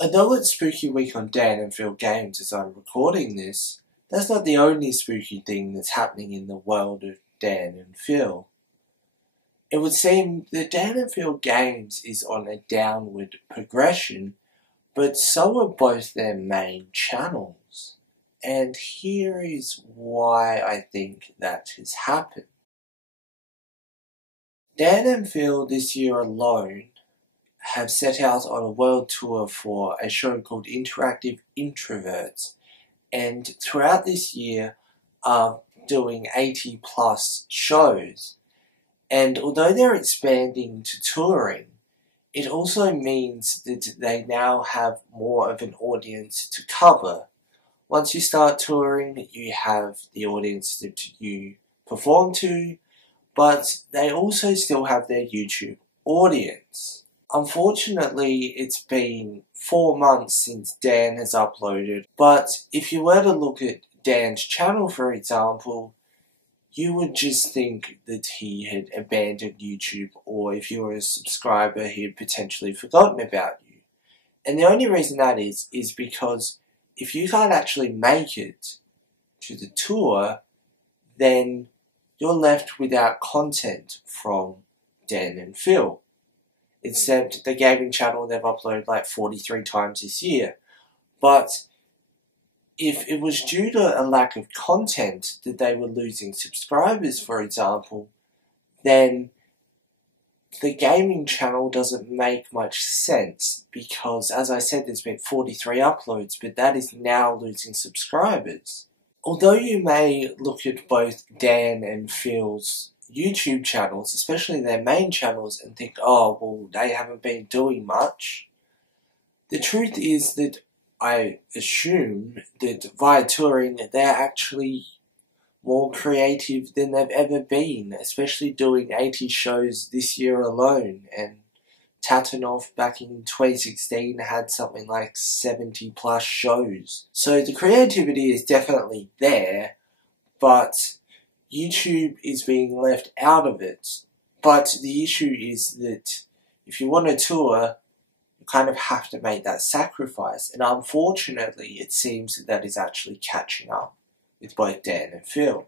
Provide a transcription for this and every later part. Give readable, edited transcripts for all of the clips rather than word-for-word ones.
Although it's Spooky Week on Dan and Phil Games as I'm recording this, that's not the only spooky thing that's happening in the world of Dan and Phil. It would seem that Dan and Phil Games is on a downward progression, but so are both their main channels. And here is why I think that has happened. Dan and Phil this year alone have set out on a world tour for a show called Interactive Introverts, and throughout this year are doing 80 plus shows. And although they're expanding to touring, it also means that they now have more of an audience to cover. Once you start touring, you have the audience that you perform to, but they also still have their YouTube audience. Unfortunately, it's been 4 months since Dan has uploaded, but if you were to look at Dan's channel, for example, you would just think that he had abandoned YouTube, or if you were a subscriber, he had potentially forgotten about you. And the only reason that is because if you can't actually make it to the tour, then you're left without content from Dan and Phil. Except the gaming channel, they've uploaded like 43 times this year. But if it was due to a lack of content that they were losing subscribers, for example, then the gaming channel doesn't make much sense because, as I said, there's been 43 uploads, but that is now losing subscribers. Although you may look at both Dan and Phil's YouTube channels, especially their main channels, and think, oh, well, they haven't been doing much. The truth is that I assume that via touring, they're actually more creative than they've ever been, especially doing 80 shows this year alone. And Tatanov back in 2016 had something like 70 plus shows. So the creativity is definitely there, but YouTube is being left out of it. But the issue is that if you want to tour, you kind of have to make that sacrifice. And unfortunately, it seems that that is actually catching up with both Dan and Phil.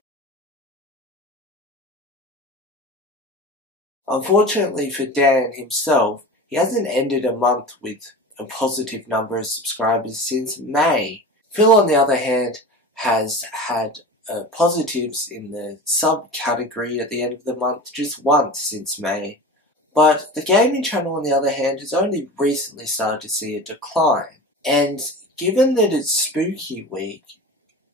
Unfortunately for Dan himself, he hasn't ended a month with a positive number of subscribers since May. Phil, on the other hand, has had positives in the subcategory at the end of the month just once since May. But the gaming channel, on the other hand, has only recently started to see a decline. And given that it's Spooky Week,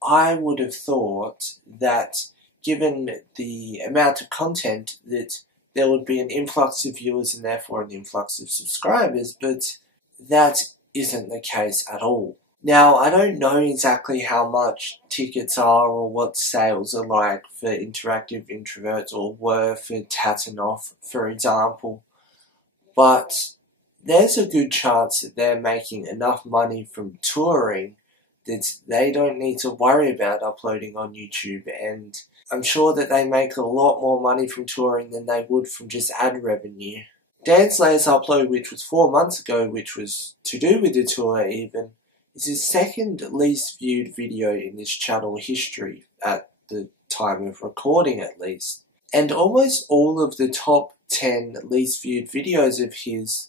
I would have thought that given the amount of content that there would be an influx of viewers and therefore an influx of subscribers, but that isn't the case at all. Now, I don't know exactly how much tickets are or what sales are like for Interactive Introverts or were for Tatanov, for example, but there's a good chance that they're making enough money from touring that they don't need to worry about uploading on YouTube, and I'm sure that they make a lot more money from touring than they would from just ad revenue. Dan's latest upload, which was 4 months ago, which was to do with the tour even, is his second least viewed video in his channel history, at the time of recording at least. And almost all of the top 10 least viewed videos of his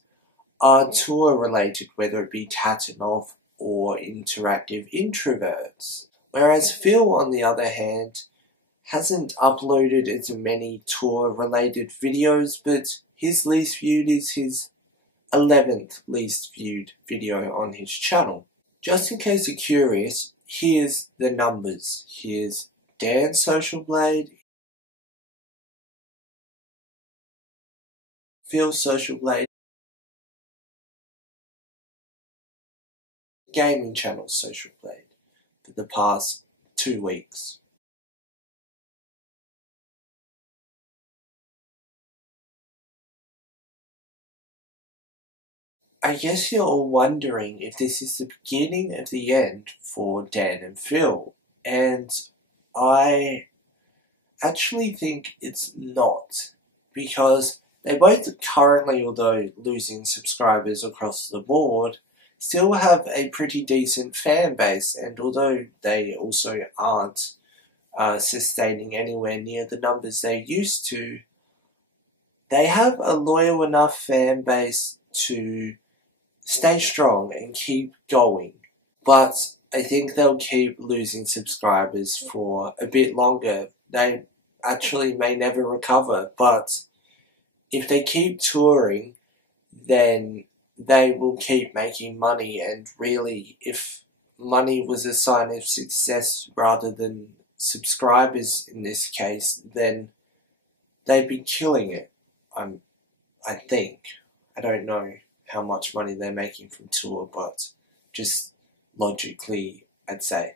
are tour related, whether it be Tatanov or Interactive Introverts. Whereas Phil, on the other hand, hasn't uploaded as many tour related videos, but his least viewed is his 11th least viewed video on his channel. Just in case you're curious, here's the numbers. Here's Dan's Social Blade, Phil's Social Blade, Gaming Channel's Social Blade for the past 2 weeks. I guess you're all wondering if this is the beginning of the end for Dan and Phil, and I actually think it's not, because they both currently, although losing subscribers across the board, still have a pretty decent fan base, and although they also aren't sustaining anywhere near the numbers they used to, they have a loyal enough fan base to stay strong and keep going. But I think they'll keep losing subscribers for a bit longer. They actually may never recover, but if they keep touring, then they will keep making money, and really, if money was a sign of success rather than subscribers in this case, then they'd be killing it. I think. I don't know how much money they're making from tour, but just logically, I'd say.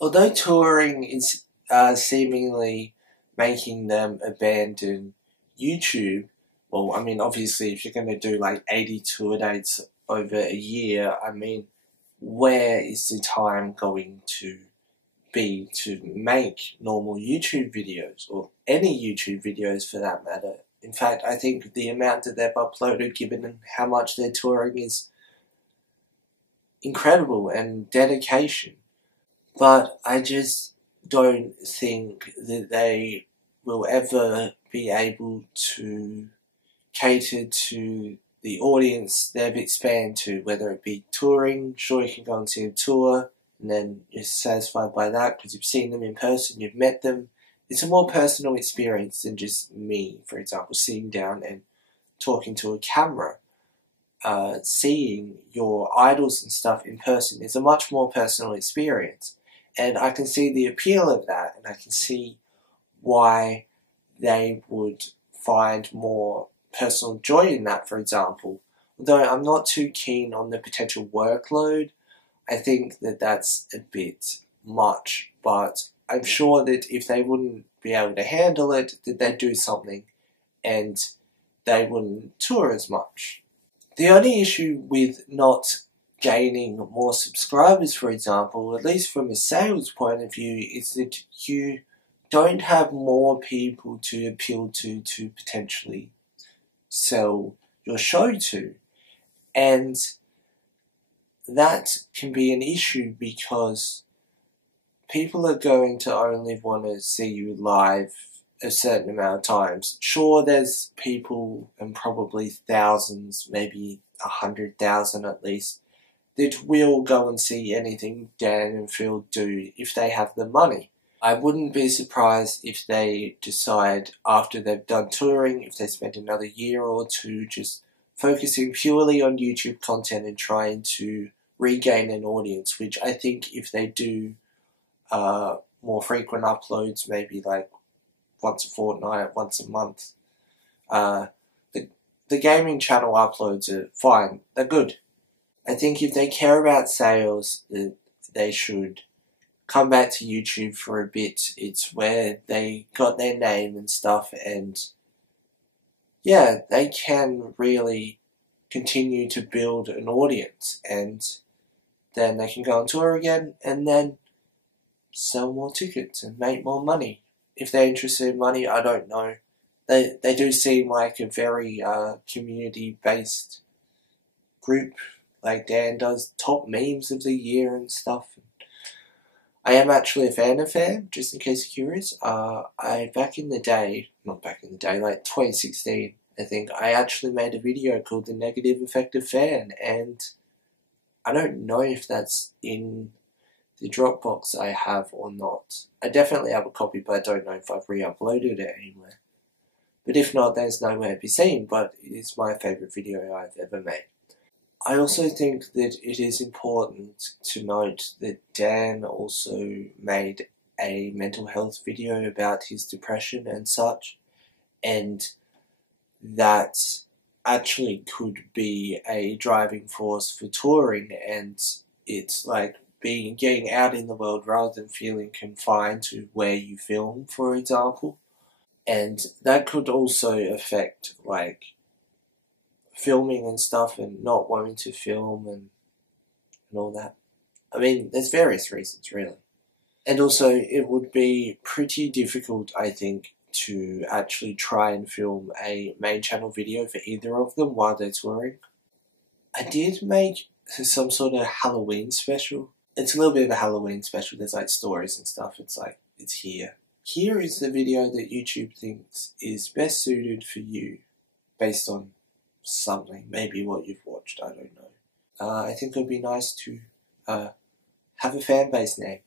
Although touring is seemingly making them abandon YouTube, well, I mean, obviously, if you're going to do like 80 tour dates over a year, I mean, where is the time going to be to make normal YouTube videos, or any YouTube videos for that matter? In fact, I think the amount that they've uploaded, given how much they're touring, is incredible, and dedication. But I just don't think that they will ever be able to cater to the audience they've expanded to, whether it be touring. Sure, you can go and see a tour and then you're satisfied by that because you've seen them in person, you've met them. It's a more personal experience than just me, for example, sitting down and talking to a camera. Seeing your idols and stuff in person is a much more personal experience. And I can see the appeal of that, and I can see why they would find more personal joy in that, for example. Although I'm not too keen on the potential workload, I think that that's a bit much, but I'm sure that if they wouldn't be able to handle it, that they'd do something and they wouldn't tour as much. The only issue with not gaining more subscribers, for example, at least from a sales point of view, is that you don't have more people to appeal to potentially sell your show to. And that can be an issue because people are going to only want to see you live a certain amount of times. Sure, there's people, and probably thousands, maybe 100,000 at least, that will go and see anything Dan and Phil do if they have the money. I wouldn't be surprised if they decide after they've done touring, if they spend another year or two just focusing purely on YouTube content and trying to regain an audience, which I think if they do more frequent uploads, maybe like once a fortnight, once a month, the gaming channel uploads are fine, they're good. I think if they care about sales, they should come back to YouTube for a bit. It's where they got their name and stuff, and yeah, they can really continue to build an audience, and then they can go on tour again and then sell more tickets and make more money. If they're interested in money, I don't know. They do seem like a very community-based group. Like Dan does top memes of the year and stuff. I am actually a fan of Phan, just in case you're curious. Back in the day, like 2016, I think, I actually made a video called The Negative Effect of Phan, and I don't know if that's in the Dropbox I have or not. I definitely have a copy, but I don't know if I've re-uploaded it anywhere. But if not, there's nowhere to be seen, but it's my favourite video I've ever made. I also think that it is important to note that Dan also made a mental health video about his depression and such, and that actually could be a driving force for touring, and it's like getting out in the world rather than feeling confined to where you film, for example. And that could also affect like filming and stuff, and not wanting to film and all that. I mean, there's various reasons, really. And also, it would be pretty difficult, I think, to actually try and film a main channel video for either of them while they're touring. I did make some sort of Halloween special. It's a little bit of a Halloween special. There's like stories and stuff. It's like, it's here. Here is the video that YouTube thinks is best suited for you based on something, maybe what you've watched, I don't know. I think it would be nice to have a fan base name.